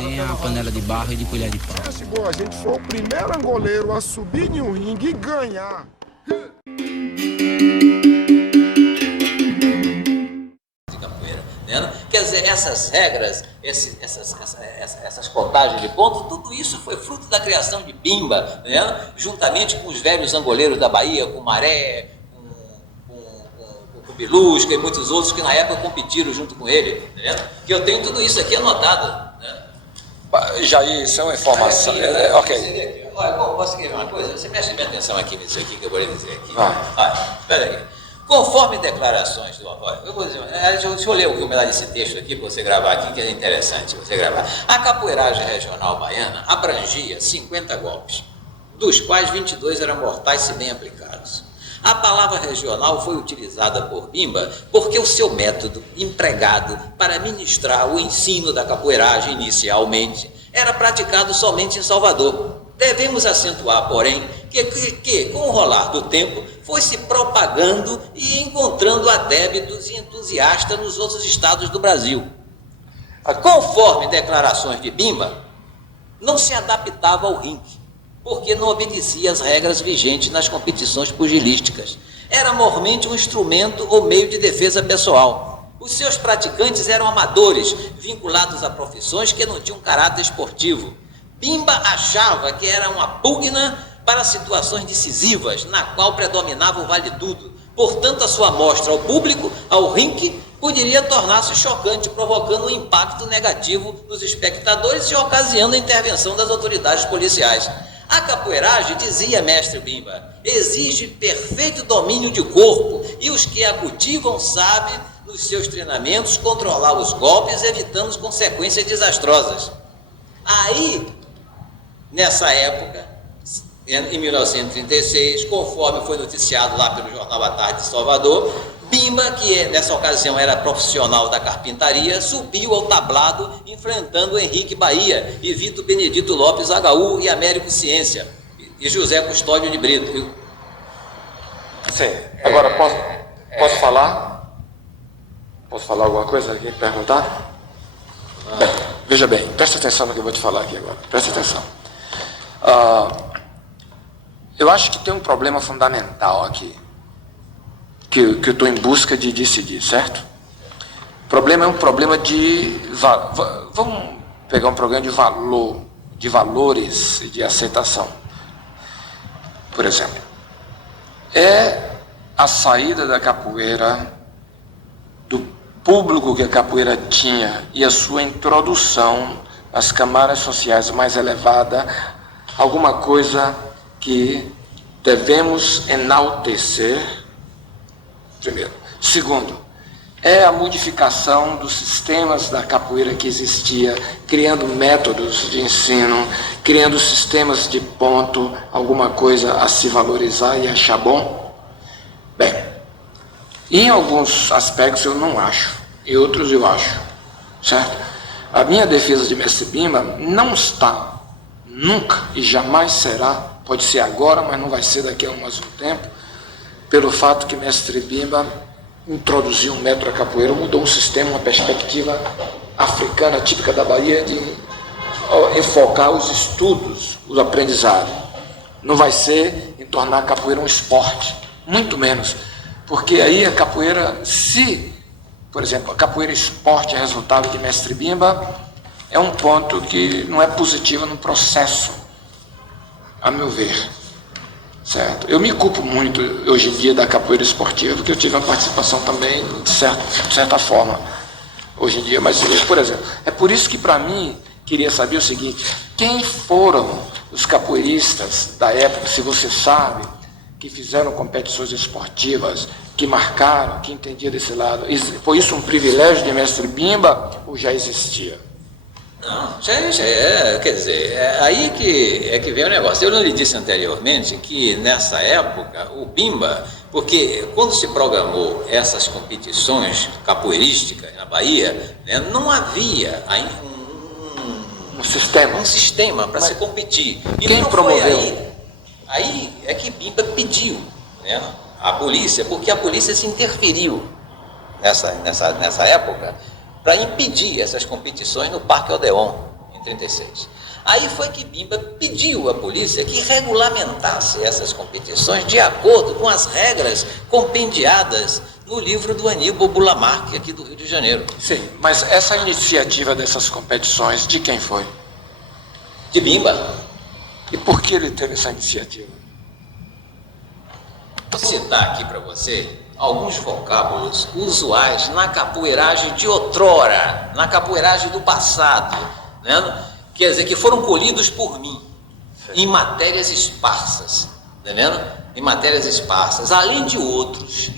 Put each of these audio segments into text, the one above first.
Nem a panela de barro e de colher de pau. A gente foi o primeiro angoleiro a subir em um ringue e ganhar. Quer dizer, essas regras, essas contagens de pontos, tudo isso foi fruto da criação de Bimba, juntamente com os velhos angoleiros da Bahia, com Maré, com Bilusca e muitos outros que na época competiram junto com ele, que eu tenho tudo isso aqui anotado. Jair, isso é uma informação. Ok. Olha, posso querer uma coisa? Você preste minha atenção aqui nisso aqui que eu vou lhe dizer aqui. Espera aí. Conforme declarações do... Eu vou dizer, deixa eu ler esse texto aqui para você gravar aqui, que é interessante você gravar. A capoeiragem regional baiana abrangia 50 golpes, dos quais 22 eram mortais se bem aplicados. A palavra regional foi utilizada por Bimba porque o seu método empregado para ministrar o ensino da capoeiragem inicialmente era praticado somente em Salvador. Devemos acentuar, porém, que com o rolar do tempo foi se propagando e encontrando adébitos e entusiastas nos outros estados do Brasil. Conforme declarações de Bimba, não se adaptava ao ringue, porque não obedecia às regras vigentes nas competições pugilísticas. Era mormente um instrumento ou meio de defesa pessoal. Os seus praticantes eram amadores, vinculados a profissões que não tinham caráter esportivo. Bimba achava que era uma pugna para situações decisivas, na qual predominava o vale-tudo. Portanto, a sua mostra ao público, ao ringue, poderia tornar-se chocante, provocando um impacto negativo nos espectadores e ocasionando a intervenção das autoridades policiais. A capoeiragem, dizia mestre Bimba, exige perfeito domínio de corpo e os que a cultivam sabem, nos seus treinamentos, controlar os golpes, evitando consequências desastrosas. Aí, nessa época, em 1936, conforme foi noticiado lá pelo Jornal à Tarde de Salvador, Bimba, que nessa ocasião era profissional da carpintaria, subiu ao tablado enfrentando Henrique Bahia e Vitor Benedito Lopes HU e Américo Ciência e José Custódio de Brito. Sim. Agora, posso falar? Posso falar alguma coisa aqui? Perguntar? Bem, veja bem, presta atenção no que eu vou te falar aqui agora. Presta atenção. Eu acho que tem um problema fundamental aqui, que eu estou em busca de decidir, certo? O problema é um problema de... Vamos pegar um problema de valor, de valores e de aceitação. Por exemplo, é a saída da capoeira, do público que a capoeira tinha e a sua introdução às camadas sociais mais elevadas, alguma coisa que devemos enaltecer, primeiro. Segundo, é a modificação dos sistemas da capoeira que existia, criando métodos de ensino, criando sistemas de ponto, alguma coisa a se valorizar e achar bom? Bem, em alguns aspectos eu não acho, em outros eu acho, certo? A minha defesa de mestre Bimba não está, nunca e jamais será, pode ser agora, mas não vai ser daqui a mais um tempo, pelo fato que mestre Bimba introduziu um método da capoeira, mudou um sistema, uma perspectiva africana típica da Bahia de enfocar os estudos, o aprendizado. Não vai ser em tornar a capoeira um esporte, muito menos, porque aí a capoeira, se, por exemplo, a capoeira esporte é resultado de mestre Bimba, é um ponto que não é positivo no processo, a meu ver, certo? Eu me culpo muito hoje em dia da capoeira esportiva, porque eu tive uma participação também, de certa forma, hoje em dia. Mas, por exemplo, é por isso que, para mim, queria saber o seguinte: quem foram os capoeiristas da época, se você sabe, que fizeram competições esportivas, que marcaram, que entendiam desse lado? Foi isso um privilégio de mestre Bimba ou já existia? Não, quer dizer, aí que vem o negócio. Eu não lhe disse anteriormente que nessa época o Bimba, porque quando se programou essas competições capoeirísticas na Bahia, né, não havia ainda um sistema para se competir. Quem promoveu? Aí é que Bimba pediu, né, a polícia, porque a polícia se interferiu nessa época, para impedir essas competições no Parque Odeon, em 1936. Aí foi que Bimba pediu à polícia que regulamentasse essas competições de acordo com as regras compendiadas no livro do Aníbal Bulamarque, aqui do Rio de Janeiro. Sim, mas essa iniciativa dessas competições, de quem foi? De Bimba. E por que ele teve essa iniciativa? Vou citar aqui para você alguns vocábulos usuais na capoeiragem de outrora, na capoeiragem do passado, né? Quer dizer, que foram colhidos por mim, em matérias esparsas, tá vendo? Em matérias esparsas, além de outros,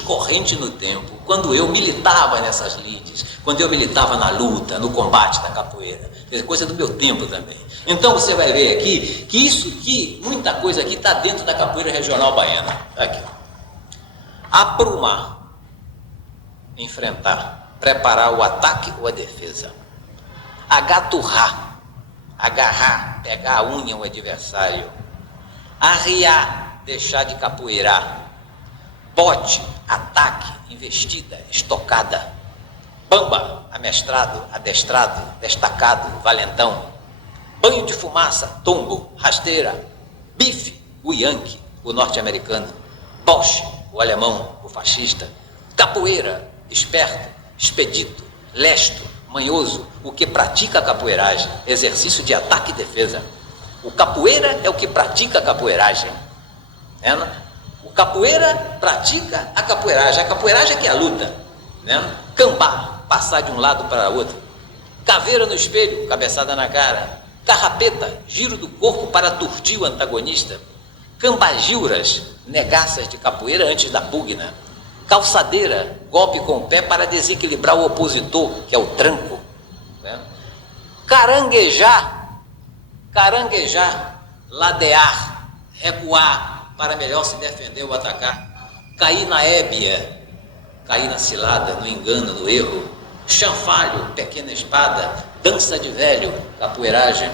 corrente no tempo, quando eu militava nessas lides, quando eu militava na luta, no combate da capoeira, coisa do meu tempo também. Então você vai ver aqui, que isso aqui, muita coisa aqui está dentro da capoeira regional baiana. Tá aqui. Aprumar, enfrentar, preparar o ataque ou a defesa. Agaturrar, agarrar, pegar a unha ao adversário. Arriar, deixar de capoeirar. Bote, ataque, investida, estocada. Bamba, amestrado, adestrado, destacado, valentão. Banho de fumaça, tombo, rasteira. Bife, o Yankee, o norte-americano. Boche, o alemão, o fascista. Capoeira, esperto, expedito, lesto, manhoso, o que pratica a capoeiragem, exercício de ataque e defesa. O capoeira é o que pratica a capoeiragem. O capoeira pratica a capoeiragem é que é a luta. Cambá, passar de um lado para o outro. Caveira no espelho, cabeçada na cara. Carrapeta, giro do corpo para turtir o antagonista. Cambagiuras, negaças de capoeira antes da pugna. Calçadeira, golpe com o pé para desequilibrar o opositor, que é o tranco. Caranguejar, ladear, recuar para melhor se defender ou atacar. Cair na ébia, cair na cilada, no engano, no erro. Chanfalho, pequena espada, dança de velho, capoeiragem.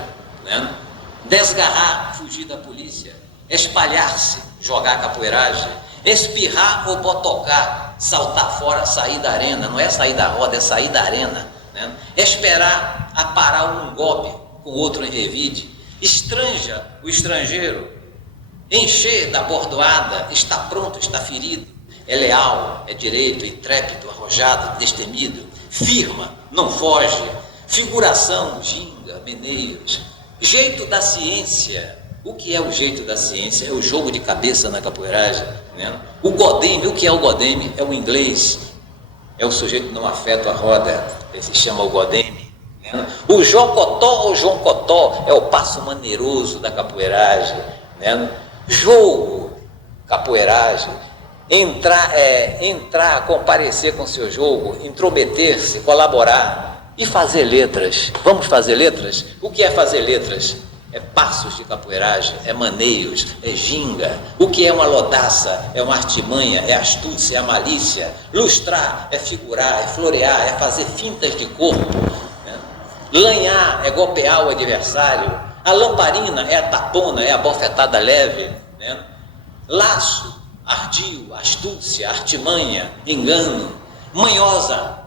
Desgarrar, fugir da polícia. Espalhar-se, jogar capoeiragem. Espirrar ou botocar, saltar fora, sair da arena. Não é sair da roda, é sair da arena. Esperar aparar um golpe com outro em revide. Estranja, o estrangeiro. Encher da bordoada, está pronto, está ferido. É leal, é direito, intrépido, arrojado, destemido. Firma, não foge. Figuração, ginga, meneios. Jeito da ciência. O que é o jeito da ciência? É o jogo de cabeça na capoeiragem. O godeme, o que é o godeme? É o inglês. É o sujeito que não afeta a roda. Ele se chama o godeme. O jocotó ou joncotó é o passo maneiroso da capoeiragem. Jogo, capoeiragem. Entrar, comparecer com seu jogo, intrometer-se, colaborar e fazer letras. Vamos fazer letras? O que é fazer letras? É passos de capoeiragem, é maneios, é ginga. O que é uma lodaça? É uma artimanha, é astúcia, é malícia. Lustrar é figurar, é florear, é fazer fintas de corpo. Lanhar é golpear o adversário. A lamparina é a tapona, é a bofetada leve. Laço, ardil, astúcia, artimanha, engano. Manhosa,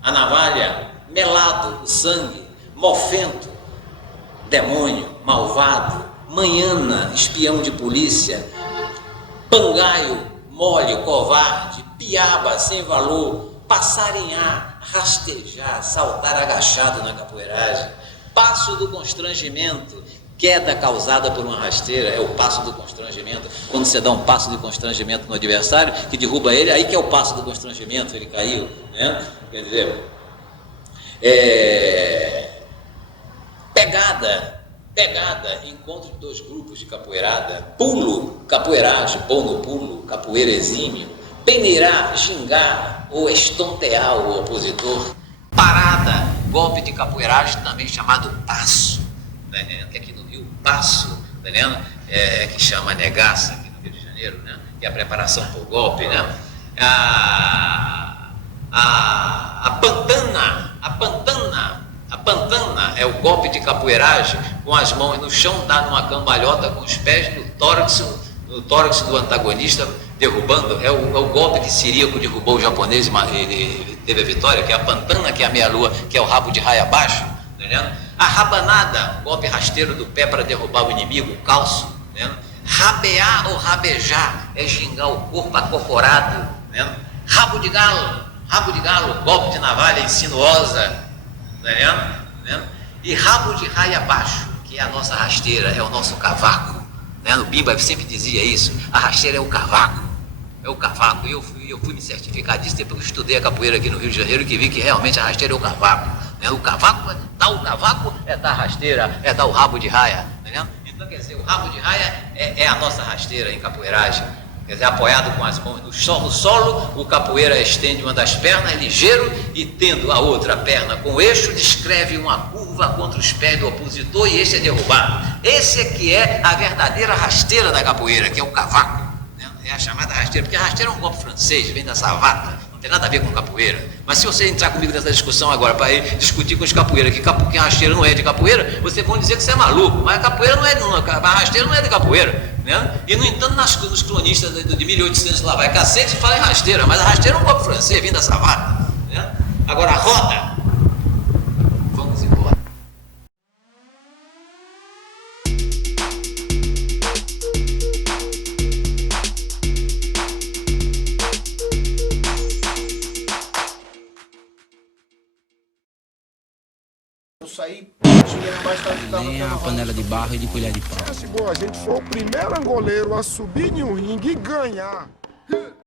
a navalha. Melado, o sangue. Mofento, demônio, malvado. Manhana, espião de polícia. Pangaio, mole, covarde. Piaba, sem valor. Passarinhar, rastejar, saltar agachado na capoeiragem. Passo do constrangimento, queda causada por uma rasteira, é o passo do constrangimento. Quando você dá um passo de constrangimento no adversário, que derruba ele, aí que é o passo do constrangimento, ele caiu. Quer dizer, pegada, encontro de dois grupos de capoeirada. Pulo, capoeiragem, bom no pulo, capoeira exímio. Peneirar, gingar ou estontear o opositor. Parada, golpe de capoeiragem também chamado passo, que aqui no Rio, passo, tá vendo? Que chama negaça aqui no Rio de Janeiro, que é a preparação para o golpe, a pantana é o golpe de capoeiragem, com as mãos no chão, dá numa cambalhota com os pés no tórax do antagonista, derrubando. É o golpe que Ciríaco derrubou o japonês teve a vitória, que é a pantana, que é a meia-lua, que é o rabo de raia abaixo, tá entendendo? A rabanada, golpe rasteiro do pé para derrubar o inimigo, o calço, tá entendendo? Rabear ou rabejar é gingar o corpo acocorado, tá entendendo? Rabo de galo, golpe de navalha insinuosa, tá entendendo? Tá entendendo? E rabo de raia abaixo, que é a nossa rasteira, é o nosso cavaco, né? O Bimba sempre dizia isso, a rasteira é o cavaco, e eu fui me certificar disso depois que estudei a capoeira aqui no Rio de Janeiro, que vi que realmente a rasteira é o cavaco, né? O cavaco, dá o cavaco, dá a rasteira, dá o rabo de raia, tá? Então quer dizer, o rabo de raia é a nossa rasteira em capoeiragem. Quer dizer, apoiado com as mãos no solo, o capoeira estende uma das pernas ligeiro e tendo a outra perna com eixo, descreve uma curva contra os pés do opositor e este é derrubado. Esse é que é a verdadeira rasteira da capoeira, que é o cavaco, né? É a chamada rasteira, porque a rasteira é um golpe francês, vem da savata, não tem nada a ver com capoeira. Mas se você entrar comigo nessa discussão agora para ir discutir com os capoeiras que a rasteira não é de capoeira, vocês vão dizer que você é maluco, mas a capoeira não é, a rasteira não é de capoeira. Né? E, no entanto, nos cronistas de 1800 lá vai cacete, fala em rasteira, mas a rasteira é um golpe francês, vindo da savata, né? Agora a roda, vamos embora. Eu saí, cheguei lá mais tarde, tava Nem a panela de barro e de colher de pau. Se a gente for o primeiro angoleiro a subir em um ringue e ganhar.